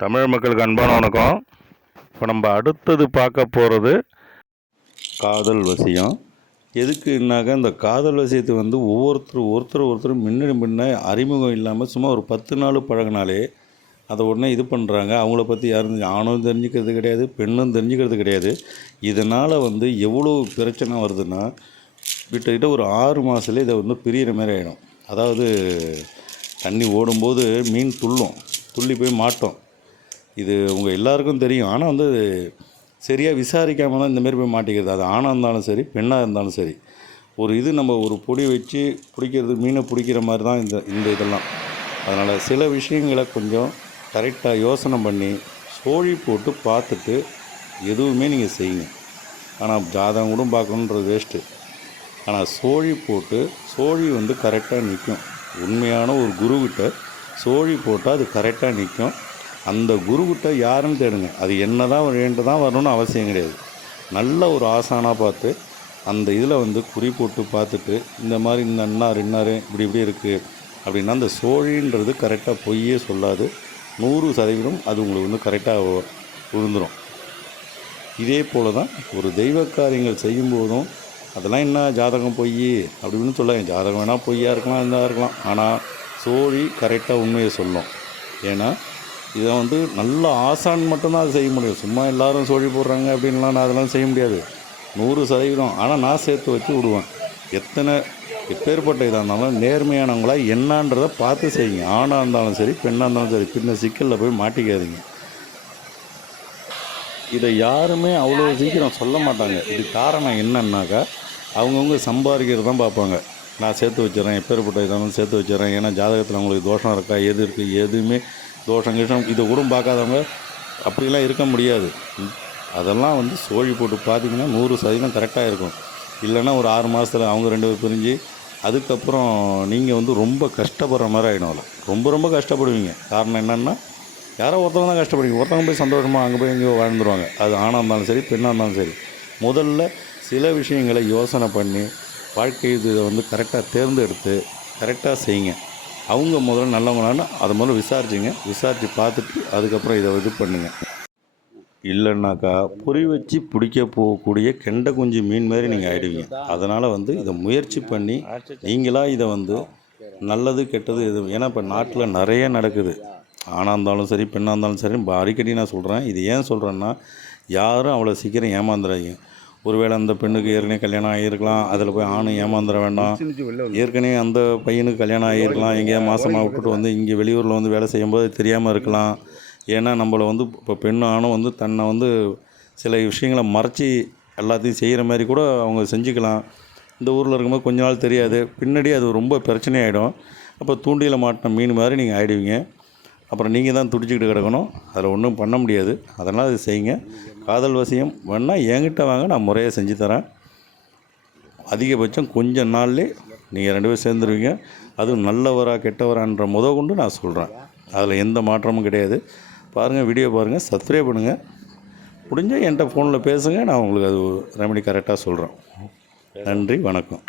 தமிழ் மக்களுக்கு அன்பான வணக்கம். இப்போ நம்ம அடுத்தது பார்க்க போகிறது காதல் வசியம் எதுக்குன்னாக்கா இந்த காதல் வசியத்தை வந்து ஒவ்வொருத்தர் ஒருத்தர் ஒருத்தர் முன்ன முன்ன அறிமுகம் இல்லாமல் சும்மா ஒரு பத்து நாள் பழகினாலே அதை உடனே இது பண்ணுறாங்க அவங்கள பற்றி யாரும் ஆணும் தெரிஞ்சுக்கிறது கிடையாது பெண்ணும் தெரிஞ்சுக்கிறது கிடையாது. இதனால் வந்து எவ்வளோ பிரச்சனை வருதுன்னா கிட்டத்தட்ட ஒரு ஆறு மாதத்துல இதை வந்து பிரியிற மாதிரி ஆகிடும் அதாவது தண்ணி ஓடும்போது மீன் துள்ளும். துள்ளி போய் மாட்டோம். இது உங்கள் எல்லாருக்கும் தெரியும். ஆனால் வந்து சரியாக விசாரிக்காமல் தான் இந்தமாரி போய் மாட்டிக்கிறது. அது ஆணாக இருந்தாலும் சரி பெண்ணாக இருந்தாலும் சரி. ஒரு இது நம்ம ஒரு பொடி வச்சு பிடிக்கிறது மீனை பிடிக்கிற மாதிரி தான் இந்த இந்த இதெல்லாம். அதனால் சில விஷயங்களை கொஞ்சம் கரெக்டாக யோசனை பண்ணி சோழி போட்டு பார்த்துட்டு எதுவுமே நீங்கள் செய்யுங்க. ஆனால் ஜாதகம் கூட பார்க்கணுன்றது வேஸ்ட்டு ஆனால் சோழி போட்டு சோழி வந்து கரெக்டாக நிற்கும் உண்மையான ஒரு குருக்கிட்ட சோழி போட்டால் அது கரெக்டாக நிற்கும் அந்த குருக்கிட்ட யாருன்னு தேடுங்க. அது என்ன தான் வேண்டு தான் வரணும்னு அவசியம் கிடையாது. நல்ல ஒரு ஆசானாக பார்த்து அந்த இதில் வந்து குறி போட்டு பார்த்துட்டு இந்த மாதிரி இந்த அண்ணார் இன்னார் இப்படி இப்படி இருக்குது அப்படின்னா அந்த சோழின்றது கரெக்டாக பொய்யே சொல்லாது. நூறு சதவீதம் அது உங்களுக்கு வந்து கரெக்டாக விழுந்துடும் இதே போல தான் ஒரு தெய்வ காரியங்கள் செய்யும்போதும் அதெல்லாம் என்ன ஜாதகம் பொய் அப்படின்னு சொல்லாங்க ஜாதகம் வேணால் பொய்யாக இருக்கலாம் இருந்தால் இருக்கலாம். ஆனால் சோழி கரெக்டாக உண்மையை சொல்லும் ஏன்னா இதை வந்து நல்ல ஆசான் மட்டும்தான் அது செய்ய முடியும். சும்மா எல்லாரும் சோழி போடுறாங்க அப்படின்லாம் நான் அதெல்லாம் செய்ய முடியாது. நூறு சதவீதம். ஆனால் நான் சேர்த்து வச்சு விடுவேன். எத்தனை எப்பேற்பட்ட இதாக இருந்தாலும் நேர்மையானவங்களா என்னன்றதை பார்த்து செய்யுங்க. ஆணாக இருந்தாலும் சரி பெண்ணாக இருந்தாலும் சரி பின்ன சிக்கலில் போய் மாட்டிக்காதீங்க. இதை யாருமே அவ்வளோ சீக்கிரம் சொல்ல மாட்டாங்க. இது காரணம் என்னன்னாக்கா அவங்கவுங்க சம்பாதிக்கிறது தான் பார்ப்பாங்க. நான் சேர்த்து வச்சிடறேன் எப்பேற்பட்ட இதெல்லாம் சேர்த்து வச்சிடறேன். ஏன்னா ஜாதகத்தில் அவங்களுக்கு தோஷம் இருக்கா எது இருக்குது எதுவுமே தோஷம் கிஷம் இதை கூட பார்க்காதவங்க அப்படிலாம் இருக்க முடியாது. அதெல்லாம் வந்து சோழி போட்டு பார்த்தீங்கன்னா நூறு சதவீதம் கரெக்டாக இருக்கும். இல்லைன்னா ஒரு ஆறு மாதத்தில் அவங்க ரெண்டு பேர் பிரிஞ்சு அதுக்கப்புறம் நீங்கள் வந்து ரொம்ப கஷ்டப்படுற மாதிரி ஆகிடும் அதில் ரொம்ப ரொம்ப கஷ்டப்படுவீங்க. காரணம் என்னென்னா யாரோ ஒருத்தவங்க தான் கஷ்டப்படுவீங்க. ஒருத்தவங்க போய் சந்தோஷமாக அங்கே போய் எங்கேயோ வாழ்ந்துருவாங்க. அது ஆணாக இருந்தாலும் சரி பெண்ணாக இருந்தாலும் சரி. முதல்ல சில விஷயங்களை யோசனை பண்ணி வாழ்க்கை இதை வந்து கரெக்டாக தேர்ந்தெடுத்து கரெக்டாக செய்யுங்க. அவங்க முதல்ல நல்லவங்களான்னு அதை முதல்ல விசாரிச்சுங்க. விசாரித்து பார்த்துட்டு அதுக்கப்புறம் இதை இது பண்ணுங்கள் இல்லைன்னாக்கா பொறி வச்சு பிடிக்க போகக்கூடிய கெண்ட குஞ்சு மீன் மாதிரி நீங்கள் ஆயிடுவீங்க. அதனால் வந்து இதை முயற்சி பண்ணி நீங்களாக இதை வந்து நல்லது கெட்டது எது ஏன்னா இப்போ நாட்டில் நிறைய நடக்குது. ஆணாக இருந்தாலும் சரி பெண்ணாக இருந்தாலும் சரி இப்ப அடிக்கடி நான் சொல்கிறேன் இது ஏன் சொல்கிறேன்னா யாரும் அவ்வளோ சீக்கிரம் ஏமாந்துடாதீங்க. ஒருவேளை அந்த பெண்ணுக்கு ஏற்கனவே கல்யாணம் ஆகியிருக்கலாம் அதில் போய் ஆணும் ஏமாந்துட வேண்டாம். ஏற்கனவே அந்த பையனுக்கு கல்யாணம் ஆகியிருக்கலாம் எங்கேயா மாதமாக விட்டுட்டு வந்து இங்கே வெளியூரில் வந்து வேலை செய்யும்போது தெரியாமல் இருக்கலாம். ஏன்னா நம்மளை வந்து இப்போ பெண் ஆணும் வந்து தன்னை வந்து சில விஷயங்களை மறைச்சி எல்லாத்தையும் செய்கிற மாதிரி கூட அவங்க செஞ்சுக்கலாம். இந்த ஊரில் இருக்கும்போது கொஞ்ச நாள் தெரியாது. பின்னாடி அது ரொம்ப பிரச்சனையாயிடும். அப்போ தூண்டியில் மாட்டின மீன் மாதிரி நீங்கள் ஆகிடுவீங்க அப்புறம் நீங்கள் தான் துடிச்சிக்கிட்டு கிடக்கணும். அதில் ஒன்றும் பண்ண முடியாது. அதனால் அது செய்யுங்க. காதல் வசியம். வேணால் என்கிட்ட வாங்க நான் முறையாக செஞ்சு தரேன். அதிகபட்சம் கொஞ்ச நாள்லே நீங்கள் ரெண்டு பேரும் சேர்ந்துருவீங்க. அதுவும் நல்லவரா கெட்டவரான்ற முத கொண்டு நான் சொல்கிறேன் அதில் எந்த மாற்றமும் கிடையாது. பாருங்கள் வீடியோ பாருங்கள் சப்ஸ்கிரைப் பண்ணுங்கள் முடிஞ்சால் என்கிட்ட ஃபோனில் பேசுங்க. நான் உங்களுக்கு அது ரெமெடி கரெக்டாக சொல்கிறேன் நன்றி வணக்கம்.